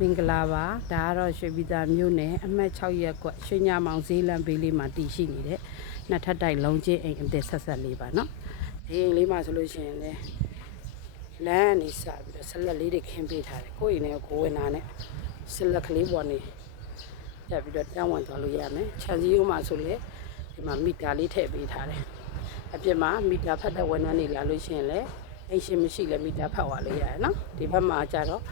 မင်္ဂလာပါဒါကတော့ရွှေပြည်သာမြို့နယ်အမှတ်6ရပ်ကွက်ရွှေညမောင်ဈေးလမ်းဘေးလေးမှာတည်ရှိနေတဲ့နှစ်ထပ်တိုက်လုံးချင်းအိမ်အသစ်ဆက်ဆက်လေးပါနော်ဒီအိမ်လေးမှာဆိုလို့ရှိရင်လည်းလမ်းနေစပြီးတော့ဆက်လက်လေးတွေခင်းပေးထားတယ်ကိုယ့်အိမ်နဲ့ကိုဝင်တာနဲ့ဆက်လက်ကလေးပေါ်နေတက်ပြီးတော့တန်းဝင်သွားလို့ရမယ်ခြံစည်းရိုးမှာဆိုလေဒီမှာမီတာလေးထည့်ပေးထားတယ်အပြစ်မှာမီတာဖတ်တဲ့ဝန်ထမ်းတွေလာလို့ရှိရင်လည်းအိမ်ရှင်မရှိလည်းမီတာဖတ်သွားလို့ရတယ်နော်ဒီဘက်မှာကျတော့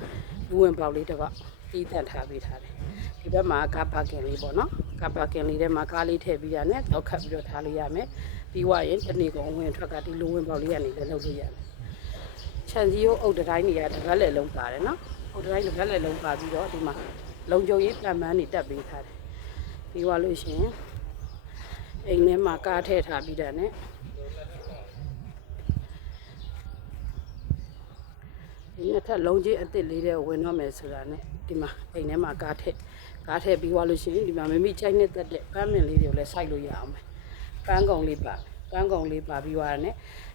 လူဝင်ပေါက်လေးတစ်ပေါက်တီးတန့်ထားပေးထားတယ်ဒီဘက်မှာကားပါကင်လေးပေါ့နော်ကားပါကင်လေးထဲမှာကားလေးထည့်ပြီးရနဲ့တော့ခတ်ပြီးတော့ထားလို့ရမယ်ပြီးွားရင်တနေ့ကုန်ဝင်ထွက်ကဒီလူဝင်ပေါက်လေးကနေလည်းလုပ်လို့ရတယ်ခြံစည်းရိုးအုပ်တိုင်းနေရတပတ်လည်းလုံးပါတယ်နော်အုပ်တိုင်းတပတ်လည်းလုံးပါပြီးတော့ဒီမှာလုံကြုံရေးပြန်မှန်းနေတက်ပေးထားတယ်ပြီးွားလို့ရှိရင်အိမ်ထဲမှာကားထည့်ထားပြီးတဲ့နဲ့ဒီနှစ်ထပ်လုံးကြီးအစ်စ်လေးတဲ့ဝင်တော့မယ်ဆိုတာနဲ့ဒီမှာအိမ်ထဲမှာကားထည့်ပြီးွားလို့ရှိရင်ဒီမှာမမိချိုက်နဲ့တက်တဲ့ပန်းမင်လေးတွေကိုလည်းစိုက်လို့ရအောင်ပဲပန်းကုံလေးပါပြီးွားတယ်နဲ့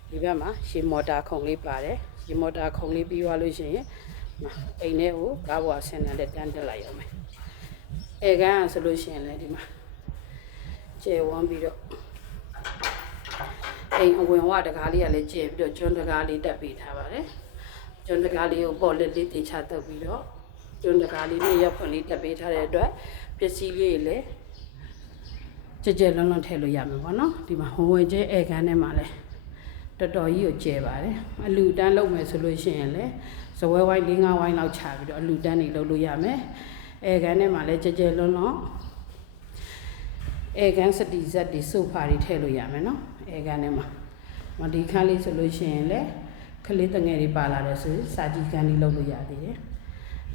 ဒီဘက်မှာရေမော်တာခုံလေးပါတယ်ရေမော်တာခုံလေးပြီးွားလို့ရှိရင်အိမ်ထဲကိုကားပေါ်ဆင်းတဲ့တန်းတက်လိုက်အောင်ပဲအဲကန်းဆိုလို့ရှိရင်လည်းဒီမှာကျဲဝန်းပြီးတော့အိမ်အဝင်ဝတကားလေးကလည်းကျဲပြီးတော့ကျွန်းတကားလေးတက်ပေးထားပါတယ်ကျွန်းတကားလေးကိုပေါ်လက်လေးတေချတုပ်ပြီးတော့ကျွန်းတကားလေးနဲ့ရောက်ဖွင့်လေးတက်ပေးထားတဲ့အတွက်ပစ္စည်းလေးလည်းကြဲလွန်းထည့်လို့ရမှာပေါ့နော်ဒီမှာဝင်ကျဲအဲကန်းထဲမှာလည်းတော်တော်ကြီးကိုကျဲပါတယ်အလူတန်းလုပ်မယ်ဆိုလို့ရှိရင်လည်းဇဝဲဝိုင်း4-5ဝိုင်းလောက်ချပြီးတော့အလူတန်းတွေလုပ်လို့ရမယ်အဲကန်းထဲမှာလည်းကြဲလွန်းအဲကန်းစတီဇက်တွေဆိုဖာတွေထည့်လို့ရမယ်နော်အဲကန်းထဲမှာဒီခန်းလေးဆိုလို့ရှိရင်လည်းခလေးတငယ်တွေပါလာတယ်ဆိုရင်စာကြည့်ခန်းလေးလုပ်လို့ရသေးတယ်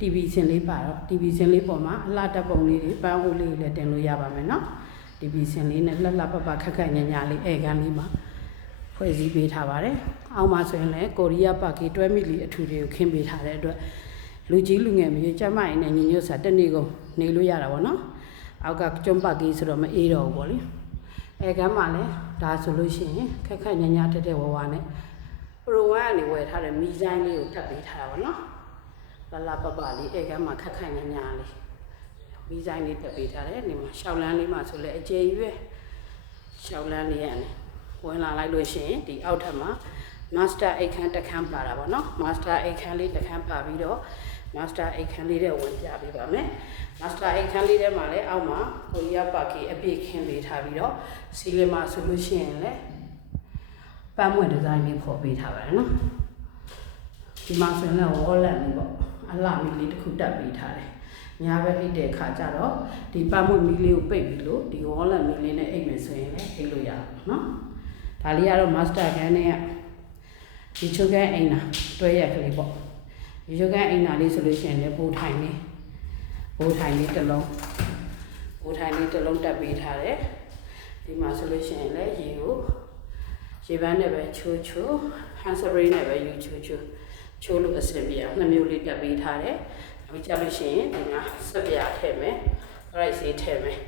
TV စင်လေးပါတော့ TV စင်လေးပေါ်မှာအလှတက်ပုံလေးတွေပန်းအိုးလေးလည်းတင်လို့ရပါမယ်နော် TV စင်လေးနဲ့လှလှပပခက်ခက်ညညာလေးအဲကန်းလေးမှာဖွဲ့စည်းပေးထားပါတယ်အောက်မှာဆိုရင်လည်းကိုရီးယားပါကီ12မီလီအထူတွေကိုခင်းပေးထားတဲ့အတွက်လူကြီးလူငယ်မျိုးကျမရင်နဲ့ညီညွတ်စာတနေ့ကုန်နေလို့ရတာပေါ့နော်အောက်ကကျွန်းပါကီဆိုတော့မအေးတော့ဘူးပေါ့လေအဲကန်းမှာလည်းဒါဆိုလို့ရှိရင်ခက်ခက်ညညာတက်ဝဝနဲ့ပရိုဝမ်ကနေဝယ်ထားတဲ့မီဇိုင်းလေးကိုတက်ပေးထားတာပါနော်လာပပလေးအဲကမ်းမှာခက်ခက်ညညာလေးမီဇိုင်းလေးတက်ပေးထားတယ်ဒီမှာရှောက်လန်းလေးမှာဆိုလဲအကျယ်ရွယ်ရှောက်လန်းလေးရတယ်ဝင်လာလိုက်လို့ရှိရင်ဒီအောက်ထပ်မှာမာစတာအိတ်ခမ်းတစ်ခမ်းပါတာပေါ့နော်မာစတာအိတ်ခမ်းလေးတစ်ခမ်းပါပြီးတော့မာစတာအိတ်ခမ်းလေးတဲ့ဝင်ပြပေးပါမယ်မာစတာအိတ်ခမ်းလေးထဲမှာလည်းအောက်မှာကိုရီးယားပါကီအပြည့်ခင်းပေးထားပြီးတော့စီလီမှာဆိုလို့ရှိရင်လည်းပန်းမွင့်ဒီဇိုင်းလေးဖော်ပေးထားပါတယ်နော်ဒီမှာဆိုရင်လည်းဝေါ်လန့်လေးပေါ့အလှမီလေးတစ်ခုတက်ပေးထားတယ်ညာဘက်အိတ်တဲ့ခါကျတော့ဒီပန်းမွင့်မီလေးကိုပိတ်ပြီးလို့ဒီဝေါ်လန့်မီလေးနဲ့အိတ်မယ်ဆိုရင်လည်းအိတ်လို့ရအောင်နော်ဒါလေးကတော့မာစတာကန်နဲ့ဒီချိုကန်အိမ်နာတွဲရက်ကလေးပေါ့ဒီချိုကန်အိမ်နာလေးဆိုလို့ရှိရင်လည်းဘိုးထိုင်လေးတစ်လုံးတက်ပေးထားတယ်ဒီမှာဆိုလို့ရှိရင်လည်းရေပန်းနဲ့ပဲချိုးဟန်စပရေးနဲ့ပဲယူချိုးလို့အဆင်ပြေအောင်နှစ်မျိုးလေးတက်ပေးထားတယ်အခုကြလို့ရှိရင်ဒီမှာစက်ပြားထည့်မယ် rice လေးထည့်မယ်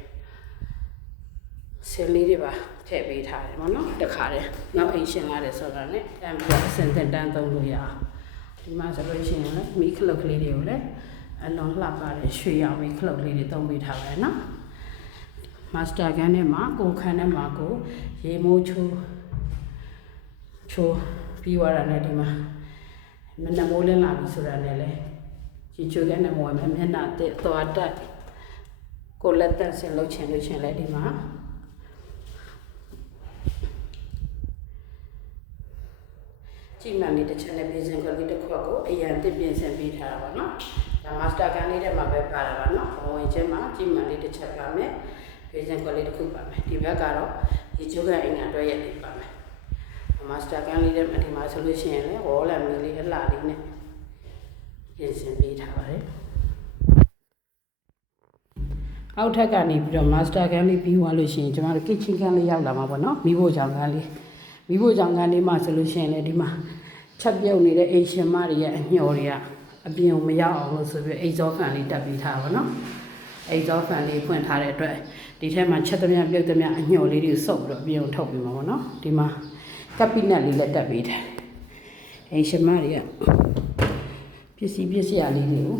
ဆင်းလေးတွေပါထည့်ပေးထားတယ်ပေါ့နော်တခါတည်းနောက်အိမ်ရှင်လာတယ်ဆိုတာနဲ့တန်းပြီးတော့အစင်တန်းသုံးလို့ရအောင်ဒီမှာဆိုလို့ရှိရင်လည်းမီးခလုတ်ကလေးတွေကိုလည်းအလွန်လှပတဲ့ရွှေရောင်မီးခလုတ်လေးတွေသုံးပေးထားပါတယ်နော်မာစတာကန်ထဲမှာကိုခန်းထဲမှာကိုရေမိုးချိုးပြီးွားတာနဲ့ဒီမှာမနမိုးလင်းလာပြီဆိုတာနဲ့လေရေချိုကန်နဲ့ဝင်မျက်နှာတက်သွားတက်ကိုလက်သက်ဆင်လှုပ်ချင်လဲဒီမှာကြည့်မှန်လေးတစ်ချက်နဲ့ပြင်ဆင်ခွက်လေးတစ်ခွက်ကိုအရင်တစ်ပြင်ဆင်ပေးထားတာပါနော်ဒါမာစတာကန်လေးထဲမှာပဲပါတာပါနော်ဝင်ချင်းမှာကြည့်မှန်လေးတစ်ချက်ပါမယ်ပြင်ဆင်ခွက်လေးတစ်ခုပါမယ်ဒီဘက်ကတော့ရေချိုကန်အိမ်အတွဲရက်လေးပါမယ်မာစတာကန်လေးထဲမှာဒီမှာဆိုလို့ရှိရင်လည်းဝေါ်လန်မီလေးအလှလေးနဲ့ပြင်ဆင်ပေးထားပါတယ်အောက်ထပ်ကနေပြီးတော့မာစတာကန်လေးပြီးသွားလို့ရှိရင်ကျွန်တော်တို့ kitchen ကန်လေးရောက်လာမှာပေါ့နော်မိဖို့ကြောင်ကန်လေးမှာဆိုလို့ရှိရင်လည်းဒီမှာချက်ပြုတ်နေတဲ့အိမ်ရှင်မတွေရဲ့အညှော်တွေကအပြင်ကိုမရောက်အောင်လို့ဆိုပြီးအိတ်ဇောဖန်လေးတက်ပေးထားပါတော့အိတ်ဇောဖန်လေးဖွင့်ထားတဲ့အတွက်ဒီထဲမှာချက်သမျှပြုတ်သမျှအညှော်လေးတွေစုပ်ပြီးတော့အပြင်ကိုထုတ်ပြီးမှာပေါ့နော်ဒီမှာကပ်ပိနက်လေးလည်းတက်ပေးတယ်အိမ်ရှင်မတွေကပစ္စည်းရလေးတွေကို